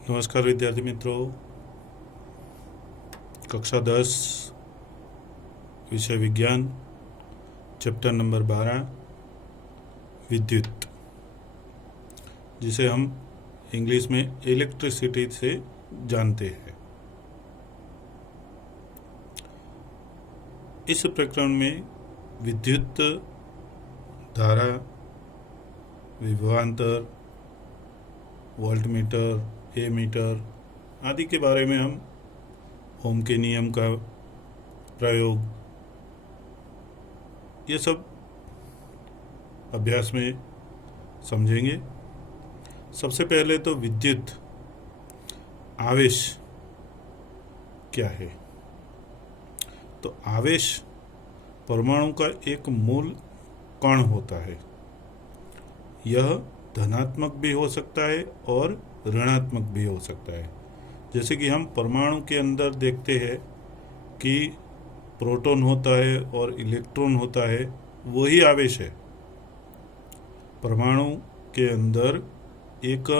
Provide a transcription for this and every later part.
नमस्कार विद्यार्थी मित्रों। कक्षा 10 विषय विज्ञान चैप्टर नंबर 12 विद्युत, जिसे हम इंग्लिश में इलेक्ट्रिसिटी से जानते हैं। इस प्रकरण में विद्युत धारा, विभवांतर, वोल्टमीटर, एमीटर आदि के बारे में हम ओम के नियम का प्रयोग, ये सब अभ्यास में समझेंगे। सबसे पहले तो विद्युत आवेश क्या है। तो आवेश परमाणु का एक मूल कण होता है। यह धनात्मक भी हो सकता है और ऋणात्मक भी हो सकता है। जैसे कि हम परमाणु के अंदर देखते हैं कि प्रोटॉन होता है और इलेक्ट्रॉन होता है, वही आवेश है। परमाणु के अंदर एक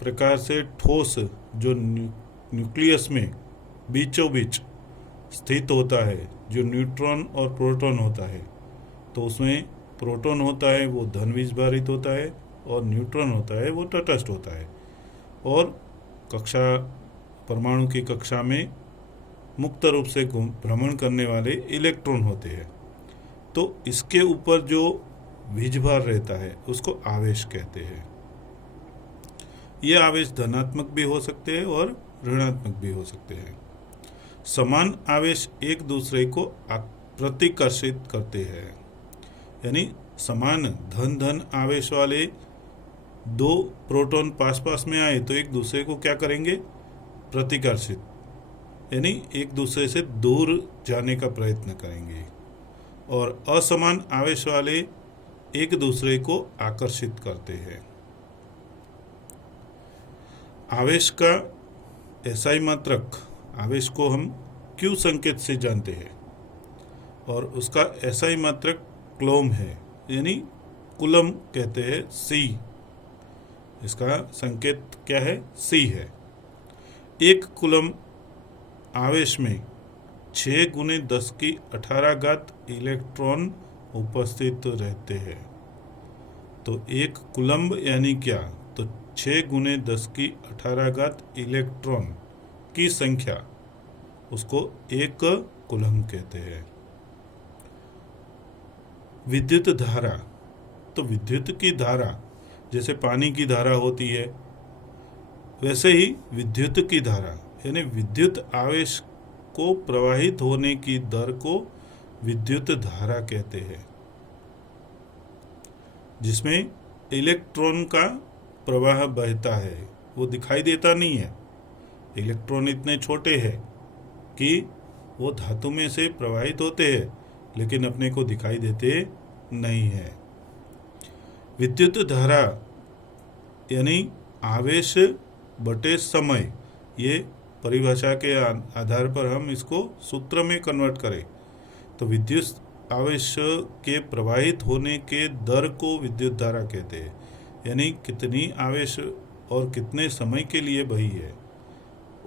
प्रकार से ठोस जो न्यूक्लियस में बीचों बीच स्थित होता है, जो न्यूट्रॉन और प्रोटॉन होता है, तो उसमें प्रोटॉन होता है वो धन विस्फारित होता है और न्यूट्रॉन होता है वो तटस्थ होता है। और परमाणु की कक्षा में मुक्त रूप से भ्रमण करने वाले इलेक्ट्रॉन होते हैं। तो इसके ऊपर जो विजभार रहता है उसको आवेश कहते हैं। ये आवेश धनात्मक भी हो सकते हैं और ऋणात्मक भी हो सकते हैं। समान आवेश एक दूसरे को प्रतिकर्षित करते हैं, यानी समान धन धन आवेश वाले दो प्रोटॉन पास पास में आए तो एक दूसरे को क्या करेंगे, प्रतिकर्षित, यानी एक दूसरे से दूर जाने का प्रयत्न करेंगे। और असमान आवेश वाले एक दूसरे को आकर्षित करते हैं। आवेश का एसआई मात्रक, आवेश को हम क्यू संकेत से जानते हैं और उसका एसआई मात्रक क्लोम है, यानी कुलम कहते हैं। सी, इसका संकेत क्या है, सी है। एक कुलम आवेश में 6 गुने 10 की 18 घात इलेक्ट्रॉन उपस्थित रहते हैं। तो एक कुलम्ब यानी क्या, तो 6 गुने 10 की 18 घात इलेक्ट्रॉन की संख्या, उसको एक कुलम्ब कहते हैं। विद्युत धारा, तो विद्युत की धारा जैसे पानी की धारा होती है, वैसे ही विद्युत की धारा यानी विद्युत आवेश को प्रवाहित होने की दर को विद्युत धारा कहते हैं, जिसमें इलेक्ट्रॉन का प्रवाह बहता है। वो दिखाई देता नहीं है। इलेक्ट्रॉन इतने छोटे हैं कि वो धातु में से प्रवाहित होते हैं, लेकिन अपने को दिखाई देते नहीं है। विद्युत धारा यानी आवेश बटे समय, ये परिभाषा के आधार पर हम इसको सूत्र में कन्वर्ट करें तो विद्युत आवेश के प्रवाहित होने के दर को विद्युत धारा कहते हैं। यानी कितनी आवेश और कितने समय के लिए बही है,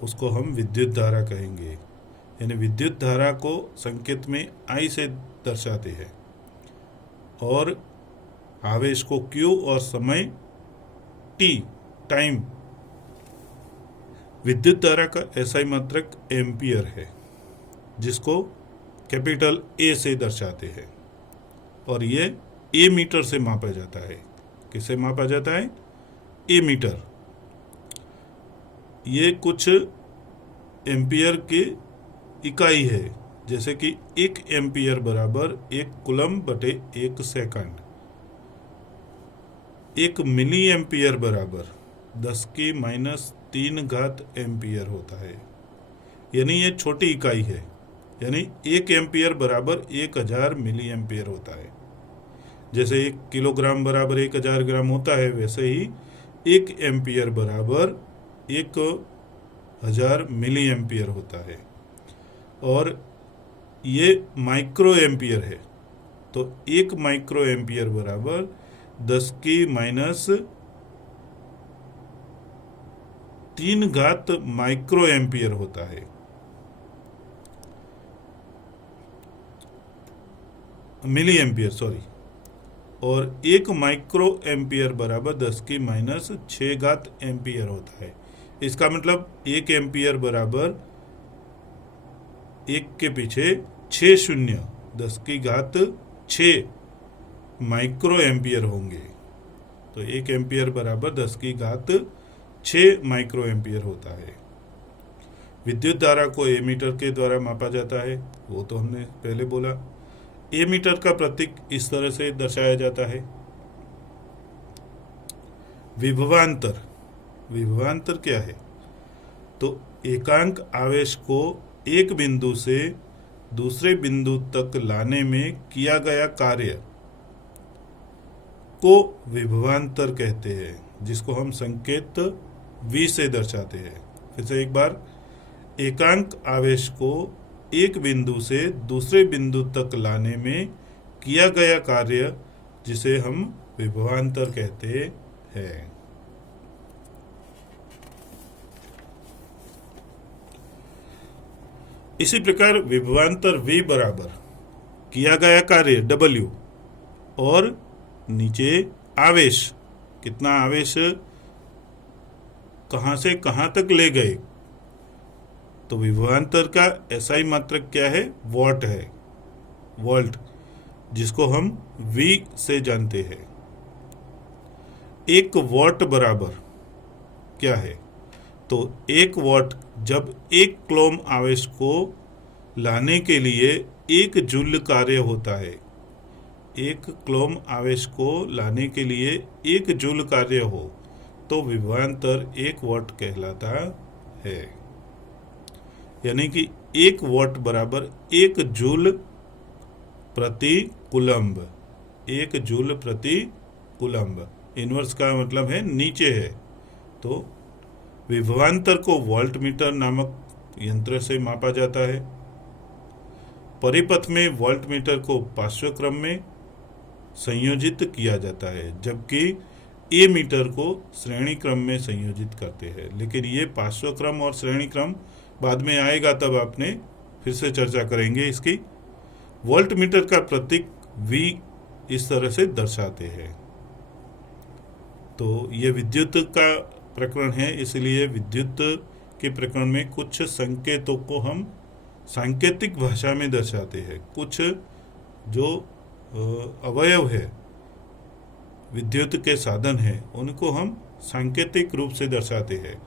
उसको हम विद्युत धारा कहेंगे। यानी विद्युत धारा को संकेत में I से दर्शाते हैं और आवेश को Q और समय T, टाइम। विद्युत धारा का एसआई मात्रक एम्पियर है, जिसको कैपिटल A से दर्शाते हैं और ये A मीटर से मापा जाता है। किसे मापा जाता है, A मीटर। ये कुछ एम्पियर की इकाई है, जैसे कि 1 एम्पियर बराबर 1 कुलम बटे 1 सेकंड। 1 मिली एम्पियर बराबर 10 की -3 घात एम्पियर होता है, यानी ये छोटी इकाई है। यानी 1 एम्पियर बराबर 1000 मिली एम्पियर होता है। जैसे 1 किलोग्राम बराबर 1000 ग्राम होता है, वैसे ही 1 एम्पियर बराबर 1000 मिली एम्पियर होता है। और ये माइक्रो एम्पियर है, तो 1 माइक्रो एम्पियर बराबर 10 की 3 घात माइक्रो एम्पियर होता है। Milli ampere, sorry. और 1 माइक्रो एम्पियर बराबर 10⁻6 एम्पियर होता है। इसका मतलब 1 एम्पियर बराबर 1 के पीछे 6 शून्य 10⁻6 माइक्रो एम्पियर होंगे। तो 1 एम्पियर बराबर 10⁻6 माइक्रो एम्पियर होता है। विद्युत धारा को एमीटर के द्वारा मापा जाता है, वो तो हमने पहले बोला। एमीटर का प्रतीक इस तरह से दर्शाया जाता है। विभवांतर, विभवांतर क्या है? तो एकांक आवेश को एक बिंदु से दूसरे बिंदु तक लाने में किया गया कार्य को विभवांतर कहते हैं, जिसको हम संकेत V से दर्शाते हैं। फिर से एक बार, एकांक आवेश को एक बिंदु से दूसरे बिंदु तक लाने में किया गया कार्य जिसे हम विभवांतर कहते हैं। इसी प्रकार विभवांतर V बराबर किया गया कार्य W और नीचे आवेश, कितना आवेश कहां से कहां तक ले गए। तो विभवांतर का SI मात्रक क्या है? वॉट है, वोल्ट, जिसको हम V से जानते हैं। 1 वॉट बराबर क्या है? तो 1 वॉट जब 1 कूलॉम आवेश को लाने के लिए 1 जूल कार्य होता है। 1 कूलॉम आवेश को लाने के लिए 1 जूल कार्य हो तो विभवांतर 1 वॉट कहलाता है। यानी कि 1 वॉट बराबर 1 जूल प्रति कूलम्ब। 1 जूल प्रति कूलम्ब, इनवर्स का मतलब है नीचे है। तो विभवांतर को वोल्टमीटर नामक यंत्र से मापा जाता है। परिपथ में वोल्टमीटर को पार्श्वक्रम में संयोजित किया जाता है, जबकि ए मीटर को श्रेणी क्रम में संयोजित करते हैं। लेकिन ये पार्श्वक्रम और श्रेणी क्रम बाद में आएगा, तब आपने फिर से चर्चा करेंगे इसकी। वोल्टमीटर का प्रतीक V इस तरह से दर्शाते हैं। तो ये विद्युत का प्रकरण है, इसलिए विद्युत के प्रकरण में कुछ संकेतों को हम सांकेतिक भाषा में दर्शाते हैं। कुछ जो अवयव है, विद्युत के साधन है, उनको हम सांकेतिक रूप से दर्शाते हैं।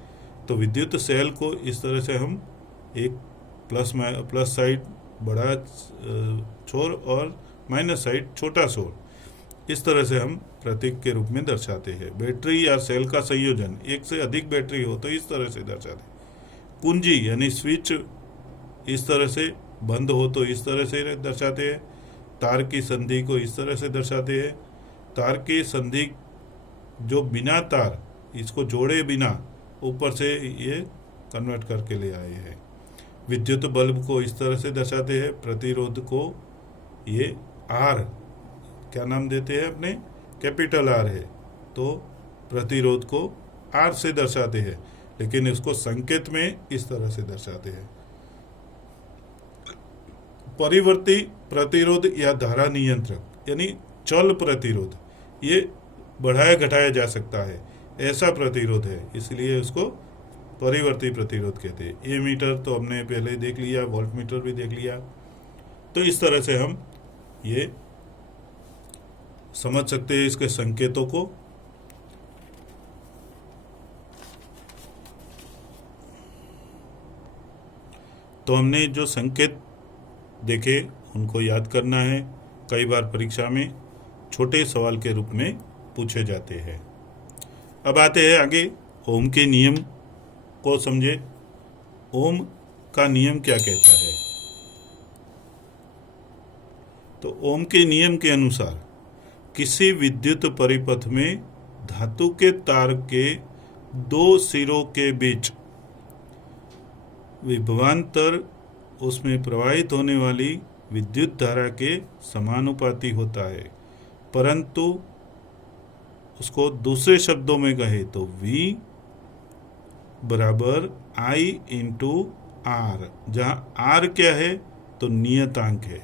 तो विद्युत सेल को इस तरह से हम एक प्लस साइड बड़ा छोर और माइनस साइड छोटा छोर, इस तरह से हम प्रतीक के रूप में दर्शाते हैं। बैटरी या सेल का संयोजन, एक से अधिक बैटरी हो तो इस तरह से दर्शाते हैं। कुंजी यानी स्विच इस तरह से बंद हो तो इस तरह से दर्शाते हैं। तार की संधि को इस तरह से दर्शाते हैं। तार की संधि जो बिना तार, इसको जोड़े बिना ऊपर से ये कन्वर्ट करके ले आए हैं। विद्युत बल्ब को इस तरह से दर्शाते हैं। प्रतिरोध को ये R, क्या नाम देते हैं अपने, कैपिटल R है, तो प्रतिरोध को R से दर्शाते हैं, लेकिन इसको संकेत में इस तरह से दर्शाते हैं। परिवर्ती प्रतिरोध या धारा नियंत्रक यानी चल प्रतिरोध, ये बढ़ाया घटाया जा सकता है, ऐसा प्रतिरोध है, इसलिए उसको परिवर्ती प्रतिरोध कहते हैं। ए मीटर तो हमने पहले देख लिया, वोल्ट मीटर भी देख लिया। तो इस तरह से हम ये समझ सकते हैं इसके संकेतों को। तो हमने जो संकेत देखे उनको याद करना है, कई बार परीक्षा में छोटे सवाल के रूप में पूछे जाते हैं। अब आते हैं आगे, ओम के नियम को समझे। ओम का नियम क्या कहता है? तो ओम के नियम के अनुसार किसी विद्युत परिपथ में धातु के तार के 2 सिरों के बीच विभवांतर उसमें प्रवाहित होने वाली विद्युत धारा के समानुपाती होता है, परंतु उसको दूसरे शब्दों में कहे तो V बराबर I इंटू आर, जहाँ आर क्या है तो नियतांक है।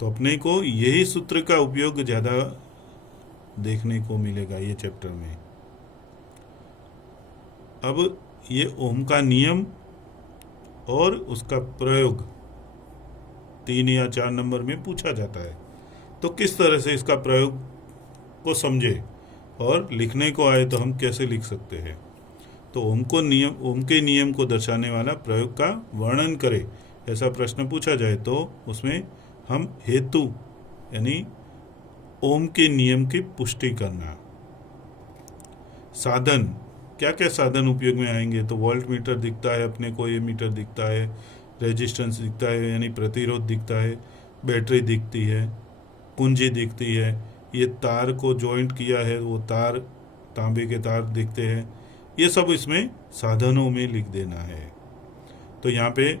तो अपने को यही सूत्र का उपयोग ज़्यादा देखने को मिलेगा ये चैप्टर में। अब ये ओम का नियम और उसका प्रयोग 3 या 4 नंबर में पूछा जाता है, तो किस तरह से इसका प्रयोग को समझे और लिखने को आए तो हम कैसे लिख सकते हैं। तो ओम के नियम को दर्शाने वाला प्रयोग का वर्णन करे, ऐसा प्रश्न पूछा जाए तो उसमें हम हेतु यानी ओम के नियम की पुष्टि करना। साधन, क्या क्या साधन उपयोग में आएंगे, तो वोल्ट मीटर दिखता है अपने को, ये मीटर दिखता है, रेजिस्टेंस दिखता है यानी प्रतिरोध दिखता है, बैटरी दिखती है, कुंजी दिखती है, ये तार को जॉइंट किया है वो तार, तांबे के तार दिखते हैं, ये सब इसमें साधनों में लिख देना है। तो यहाँ पे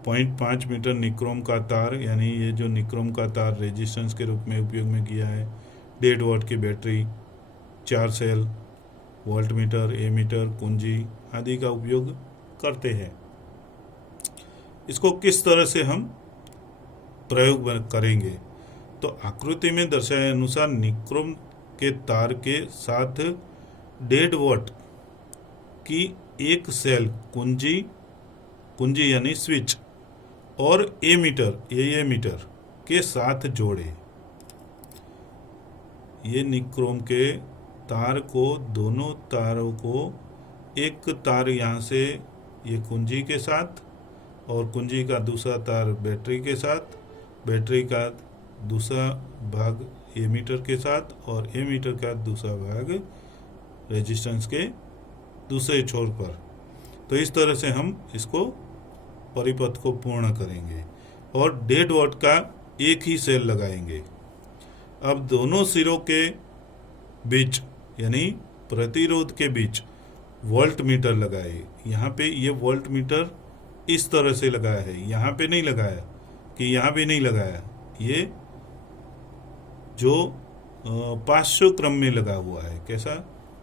0.5 मीटर निक्रोम का तार, यानी ये जो निक्रोम का तार रेजिस्टेंस के रूप में उपयोग में किया है, 1.5 वॉट की battery, 4 cell, volt meter, ammeter, कुंजी आदि का उपयोग करते हैं। इसको किस तरह से हम प्रयोग करेंगे, तो आकृति में दर्शाए अनुसार निक्रोम के तार के साथ 1.5 वॉट की एक सेल कुंजी यानी स्विच और एमीटर के साथ जोड़े। ये निक्रोम के तार को, दोनों तारों को, एक तार यहाँ से ये कुंजी के साथ और कुंजी का दूसरा तार बैटरी के साथ, बैटरी का दूसरा भाग एमीटर के साथ और एमीटर का दूसरा भाग रेजिस्टेंस के दूसरे छोर पर। तो इस तरह से हम इसको परिपथ को पूर्ण करेंगे और 1.5 वॉट का एक ही सेल लगाएंगे। अब दोनों सिरों के बीच यानी प्रतिरोध के बीच वोल्ट मीटर लगाए। यहाँ पे ये वोल्ट मीटर इस तरह से लगाया है, यहाँ पे नहीं लगाया कि यहाँ पे नहीं लगाया, ये जो पार्श्व क्रम में लगा हुआ है। कैसा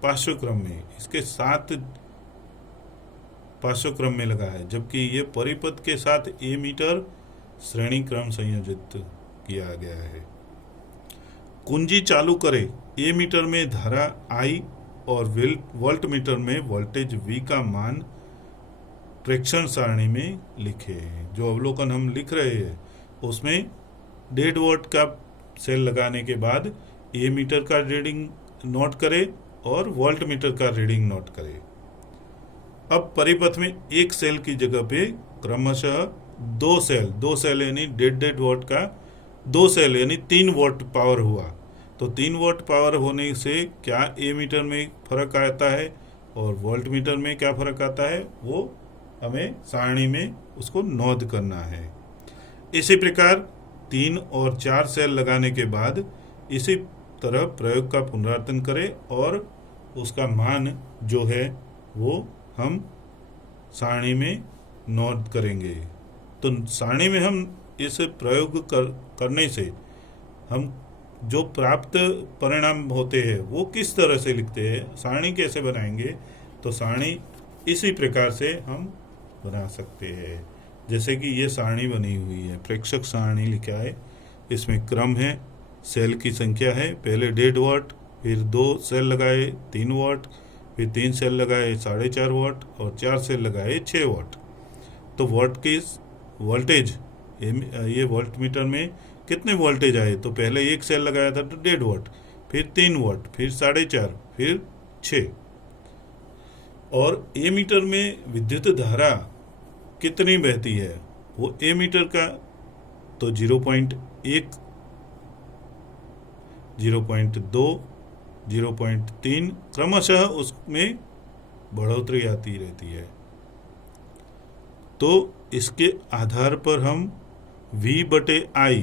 पार्श्व क्रम में, इसके साथ पार्श्व क्रम में लगा है, जबकि ये परिपथ के साथ एमीटर श्रेणी क्रम संयोजित किया गया है। कुंजी चालू करे, एमीटर में धारा I और वोल्ट मीटर में वोल्टेज V का मान प्रेक्षण सारणी में लिखे। जो अवलोकन हम लिख रहे हैं उसमें 1.5 वॉट का सेल लगाने के बाद एमीटर का रीडिंग नोट करे और वोल्ट मीटर का रीडिंग नोट करे। अब परिपथ में एक सेल की जगह पे क्रमशः दो सेल यानी 1.5 वॉट का 2 सेल यानी 3 वॉट पावर हुआ। तो 3 वॉट पावर होने से क्या एमीटर में फर्क आता है और वोल्ट मीटर में क्या फर्क आता है, वो हमें सारणी में उसको नोट करना है। इसी प्रकार 3 और 4 सेल लगाने के बाद इसी तरह प्रयोग का पुनरावर्तन करें और उसका मान जो है वो हम सारणी में नोट करेंगे। तो सारणी में हम इस प्रयोग करने से हम जो प्राप्त परिणाम होते हैं वो किस तरह से लिखते हैं, सारणी कैसे बनाएंगे, तो सारणी इसी प्रकार से हम बना सकते हैं। जैसे कि ये सारणी बनी हुई है, प्रेक्षक सारणी लिखा है, इसमें क्रम है, सेल की संख्या है, पहले 1.5 वॉट, फिर 2 सेल लगाए 3 वॉट, फिर 3 सेल लगाए 4.5 वॉट और 4 सेल लगाए 6 वॉट। तो वॉट की वोल्टेज, ये वोल्ट मीटर में कितने वोल्टेज आए, तो पहले एक सेल लगाया था तो 1.5 वॉट, फिर 3 वॉट, फिर 4.5, फिर 6। और एमीटर में विद्युत धारा कितनी बहती है, वो एमीटर का तो 0.1, 0.2, 0.3 क्रमशः उसमें बढ़ोतरी आती रहती है। तो इसके आधार पर हम V/I,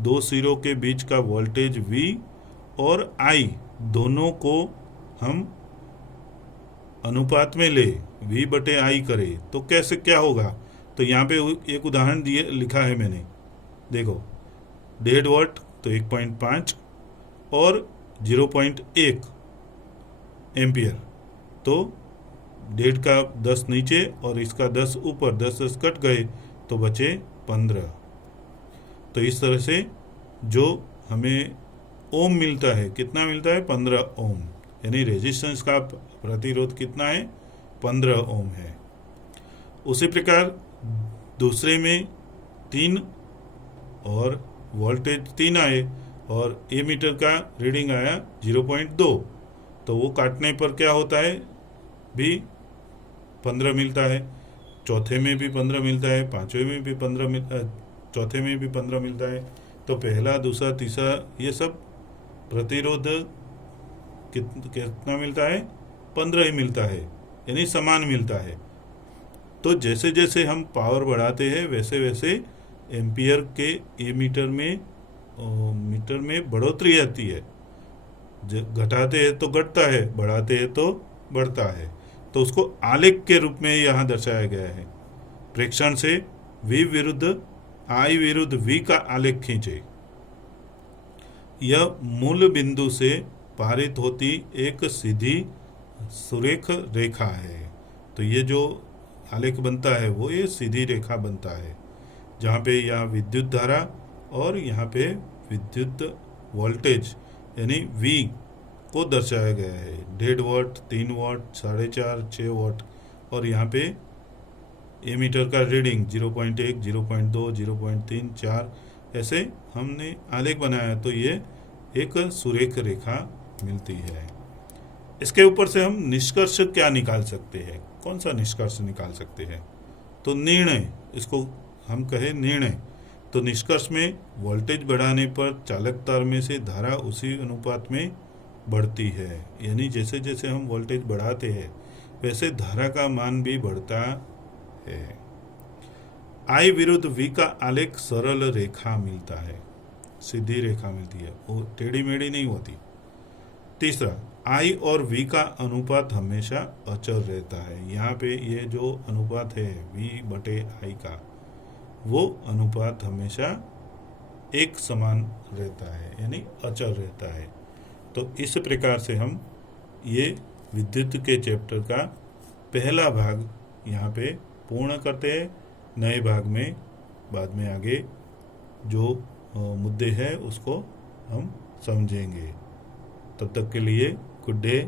2 सिरों के बीच का वोल्टेज V और I दोनों को हम अनुपात में ले V/I करें तो कैसे क्या होगा। तो यहाँ पे एक उदाहरण लिखा है मैंने, देखो 1.5 वॉट तो 1.5 और 0.1 एम्पियर तो 1.5 का 10 नीचे और इसका 10 ऊपर, 10 कट गए तो बचे 15। तो इस तरह से जो हमें ओम मिलता है, कितना मिलता है? 15 ओम, यानी रेजिस्टेंस का प्रतिरोध कितना है? 15 ओम है। उसी प्रकार दूसरे में 3 और वोल्टेज 3 आए और एमीटर का रीडिंग आया 0.2, तो वो काटने पर क्या होता है? भी 15 मिलता है। चौथे में भी 15 मिलता है, पांचवें में भी 15 चौथे में भी 15 मिलता है। तो पहला, दूसरा, तीसरा, ये सब प्रतिरोध कितना मिलता है? 15 ही मिलता है, यानी समान मिलता है। तो जैसे जैसे हम पावर बढ़ाते हैं वैसे वैसे एम्पियर के मीटर में बढ़ोतरी आती है। घटाते हैं तो घटता है, बढ़ाते हैं तो बढ़ता है। तो उसको आलेख के रूप में यहाँ दर्शाया गया है। प्रेक्षण से V विरुद्ध I विरुद्ध V का आलेख खींचे। यह मूल बिंदु से पारित होती एक सीधी सुरेख रेखा है। तो ये जो आलेख बनता है वो ये सीधी रेखा बनता है, जहाँ पे यहाँ विद्युत धारा और यहाँ पे विद्युत वोल्टेज यानी V को दर्शाया गया है। 1.5 वाट, 3 वाट, 4.5, 6 वाट, और यहाँ पे एमीटर का रीडिंग 0.1, 0.2, 0.3, 4, ऐसे हमने आलेख बनाया। तो ये एक सुरेख रेखा मिलती है। इसके ऊपर से हम निष्कर्ष क्या निकाल सकते हैं? कौन सा निष्कर्ष निकाल सकते हैं? तो निर्णय, इसको हम कहें निर्णय। तो निष्कर्ष में वोल्टेज बढ़ाने पर चालक तार में से धारा उसी अनुपात में बढ़ती है, यानी जैसे जैसे हम वोल्टेज बढ़ाते हैं वैसे धारा का मान भी बढ़ता है। I विरुद्ध V का आलेख सरल रेखा मिलता है, सीधी रेखा मिलती है, वो टेढ़ी मेढ़ी नहीं होती। तीसरा, I और V का अनुपात हमेशा अचर रहता है। यहाँ पे ये जो अनुपात है V/I का, वो अनुपात हमेशा एक समान रहता है, यानी अचर रहता है। तो इस प्रकार से हम ये विद्युत के चैप्टर का पहला भाग यहाँ पे पूर्ण करते हैं। नए भाग में बाद में आगे जो मुद्दे हैं उसको हम समझेंगे। तब तक के लिए गुड डे।